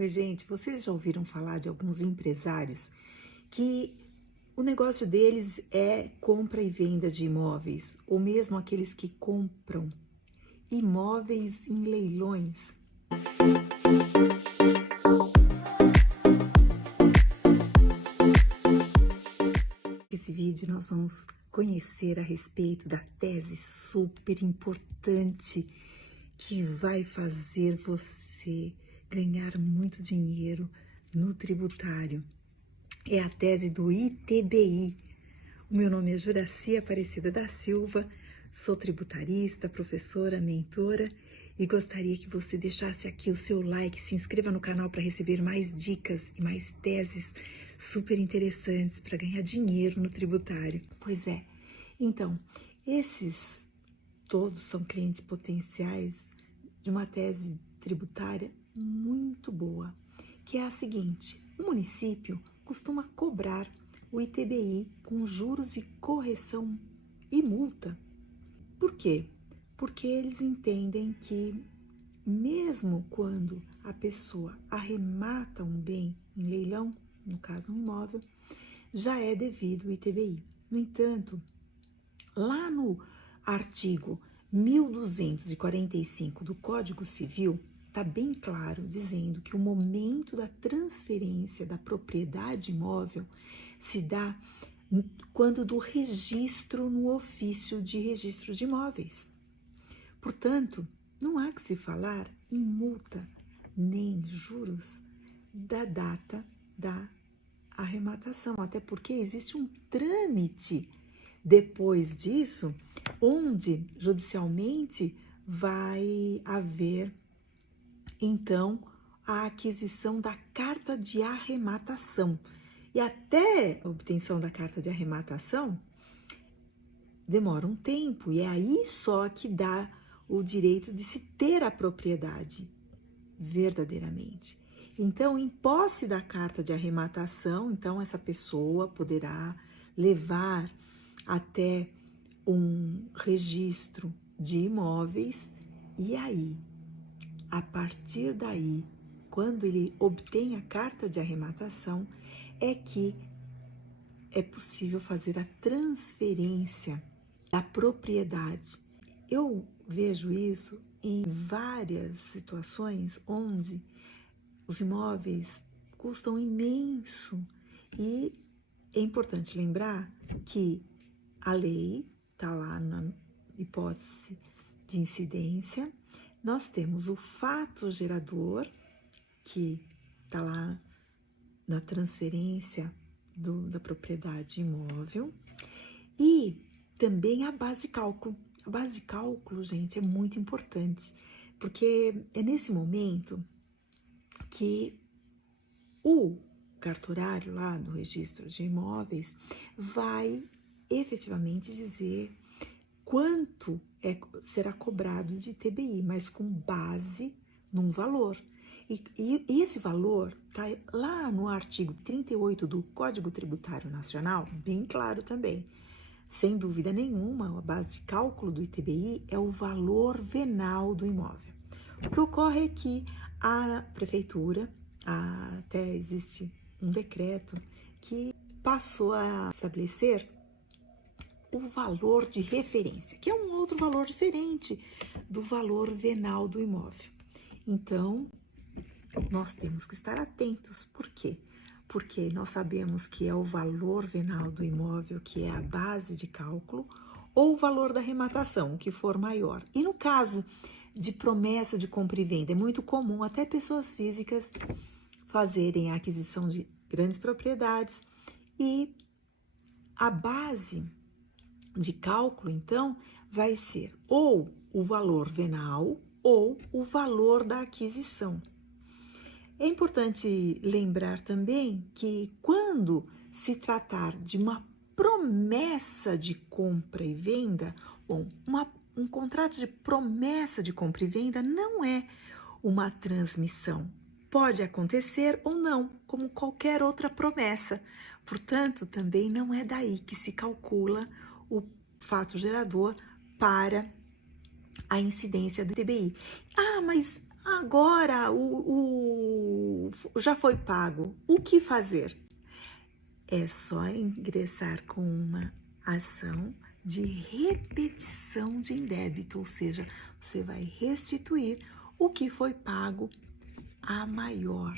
Oi, gente, vocês já ouviram falar de alguns empresários que o negócio deles é compra e venda de imóveis, ou mesmo aqueles que compram imóveis em leilões? Nesse vídeo nós vamos conhecer a respeito da tese super importante que vai fazer você ganhar muito dinheiro no tributário. É a tese do ITBI. O meu nome é Juracy Aparecida da Silva, sou tributarista, professora, mentora e gostaria que você deixasse aqui o seu like, se inscreva no canal para receber mais dicas e mais teses super interessantes para ganhar dinheiro no tributário. Pois é, então, esses todos são clientes potenciais de uma tese tributária muito boa, que é a seguinte: o município costuma cobrar o ITBI com juros e correção e multa. Por quê? Porque eles entendem que mesmo quando a pessoa arremata um bem em leilão, no caso um imóvel, já é devido o ITBI. No entanto, lá no artigo 1245 do Código Civil, está bem claro dizendo que o momento da transferência da propriedade imóvel se dá quando do registro no ofício de registro de imóveis. Portanto, não há que se falar em multa nem juros da data da arrematação, até porque existe um trâmite depois disso, onde judicialmente vai haver então a aquisição da carta de arrematação. E até a obtenção da carta de arrematação demora um tempo, e é aí só que dá o direito de se ter a propriedade verdadeiramente. Então, em posse da carta de arrematação, então essa pessoa poderá levar até um registro de imóveis e aí, a partir daí, quando ele obtém a carta de arrematação, é que é possível fazer a transferência da propriedade. Eu vejo isso em várias situações onde os imóveis custam imenso e é importante lembrar que a lei está lá na hipótese de incidência. Nós temos o fato gerador, que está lá na transferência da propriedade imóvel, e também a base de cálculo. A base de cálculo, gente, é muito importante, porque é nesse momento que o cartorário lá no registro de imóveis vai efetivamente dizer quanto será cobrado de ITBI, mas com base num valor. E esse valor está lá no artigo 38 do Código Tributário Nacional, bem claro também. Sem dúvida nenhuma, a base de cálculo do ITBI é o valor venal do imóvel. O que ocorre é que a prefeitura, até existe um decreto que passou a estabelecer o valor de referência, que é um outro valor diferente do valor venal do imóvel. Então, nós temos que estar atentos. Por quê? Porque nós sabemos que é o valor venal do imóvel que é a base de cálculo, ou o valor da arrematação, o que for maior. E no caso de promessa de compra e venda, é muito comum até pessoas físicas fazerem a aquisição de grandes propriedades e a base de cálculo, então, vai ser ou o valor venal ou o valor da aquisição. É importante lembrar também que quando se tratar de uma promessa de compra e venda, bom, um contrato de promessa de compra e venda não é uma transmissão. Pode acontecer ou não, como qualquer outra promessa. Portanto, também não é daí que se calcula o fato gerador para a incidência do ITBI. Ah, mas agora o já foi pago, o que fazer? É só ingressar com uma ação de repetição de indébito, ou seja, você vai restituir o que foi pago a maior.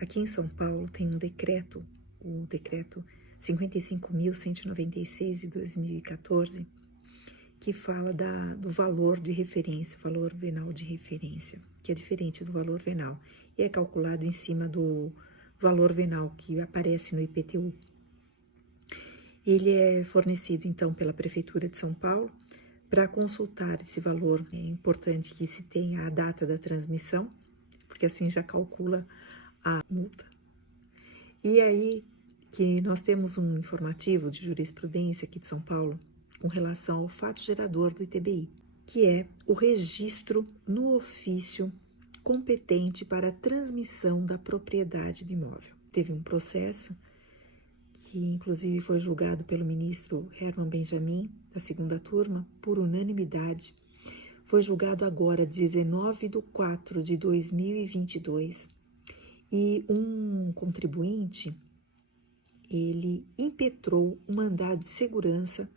Aqui em São Paulo tem um decreto, o decreto 55.196 de 2014, que fala do valor de referência, valor venal de referência, que é diferente do valor venal, e é calculado em cima do valor venal que aparece no IPTU. Ele é fornecido, então, pela Prefeitura de São Paulo. Para consultar esse valor, é importante que se tenha a data da transmissão, porque assim já calcula a multa. E aí que nós temos um informativo de jurisprudência aqui de São Paulo com relação ao fato gerador do ITBI, que é o registro no ofício competente para a transmissão da propriedade do imóvel. Teve um processo que inclusive foi julgado pelo ministro Herman Benjamin, da segunda turma, por unanimidade. Foi julgado agora, 19/4/2022, e um contribuinte, ele impetrou um mandado de segurança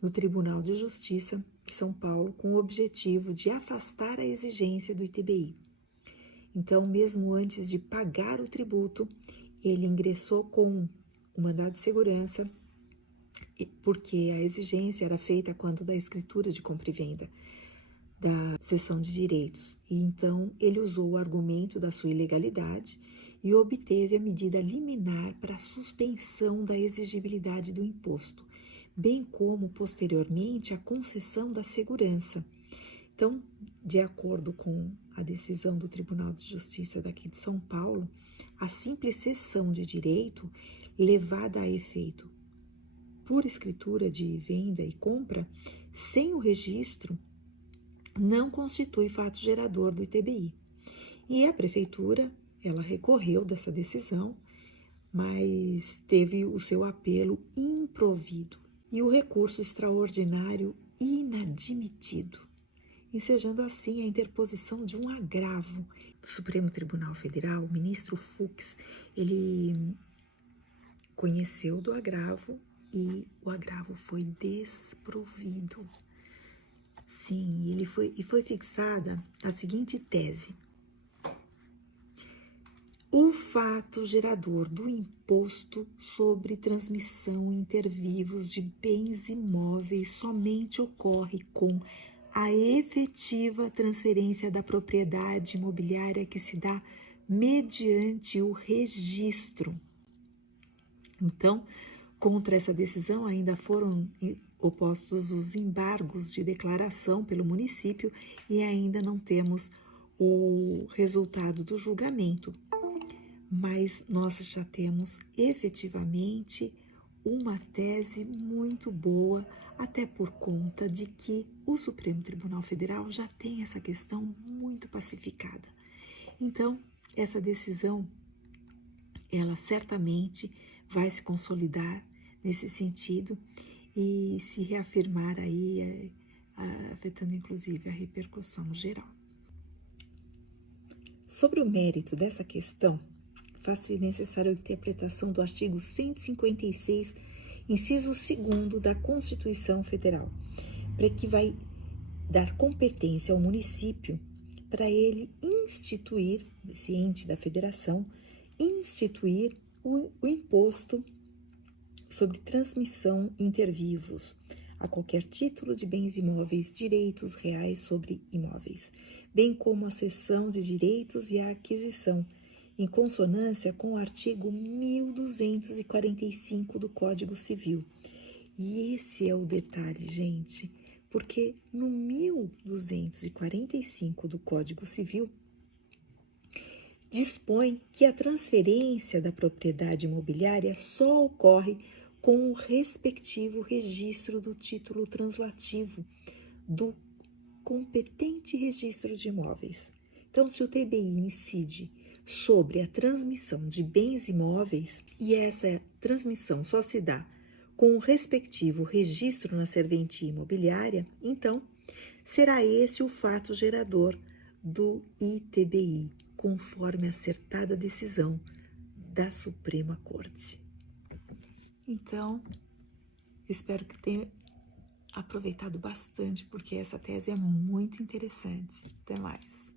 no Tribunal de Justiça de São Paulo com o objetivo de afastar a exigência do ITBI. Então, mesmo antes de pagar o tributo, ele ingressou com o mandado de segurança, porque a exigência era feita quando da escritura de compra e venda, da cessão de direitos. E então ele usou o argumento da sua ilegalidade e obteve a medida liminar para a suspensão da exigibilidade do imposto, bem como, posteriormente, a concessão da segurança. Então, de acordo com a decisão do Tribunal de Justiça daqui de São Paulo, a simples cessão de direito levada a efeito por escritura de venda e compra, sem o registro, não constitui fato gerador do ITBI. E a prefeitura, ela recorreu dessa decisão, mas teve o seu apelo improvido e o recurso extraordinário inadmitido, ensejando assim a interposição de um agravo do Supremo Tribunal Federal. O ministro Fux, ele conheceu do agravo e o agravo foi desprovido. Sim, e foi fixada a seguinte tese: o fato gerador do imposto sobre transmissão inter vivos de bens imóveis somente ocorre com a efetiva transferência da propriedade imobiliária que se dá mediante o registro. Então, contra essa decisão ainda foram opostos os embargos de declaração pelo município e ainda não temos o resultado do julgamento. Mas nós já temos efetivamente uma tese muito boa, até por conta de que o Supremo Tribunal Federal já tem essa questão muito pacificada. Então, essa decisão, ela certamente vai se consolidar nesse sentido e se reafirmar aí, afetando inclusive a repercussão geral. Sobre o mérito dessa questão, faz-se necessária a interpretação do artigo 156, inciso 2º da Constituição Federal, para que vai dar competência ao município para ele instituir, esse ente da federação, instituir o imposto sobre transmissão inter vivos a qualquer título de bens imóveis, direitos reais sobre imóveis, bem como a cessão de direitos e a aquisição, em consonância com o artigo 1245 do Código Civil. E esse é o detalhe, gente, porque no 1245 do Código Civil dispõe que a transferência da propriedade imobiliária só ocorre com o respectivo registro do título translativo do competente registro de imóveis. Então, se o TBI incide sobre a transmissão de bens imóveis e essa transmissão só se dá com o respectivo registro na serventia imobiliária, então será esse o fato gerador do ITBI, conforme a acertada decisão da Suprema Corte. Então, espero que tenha aproveitado bastante, porque essa tese é muito interessante. Até mais.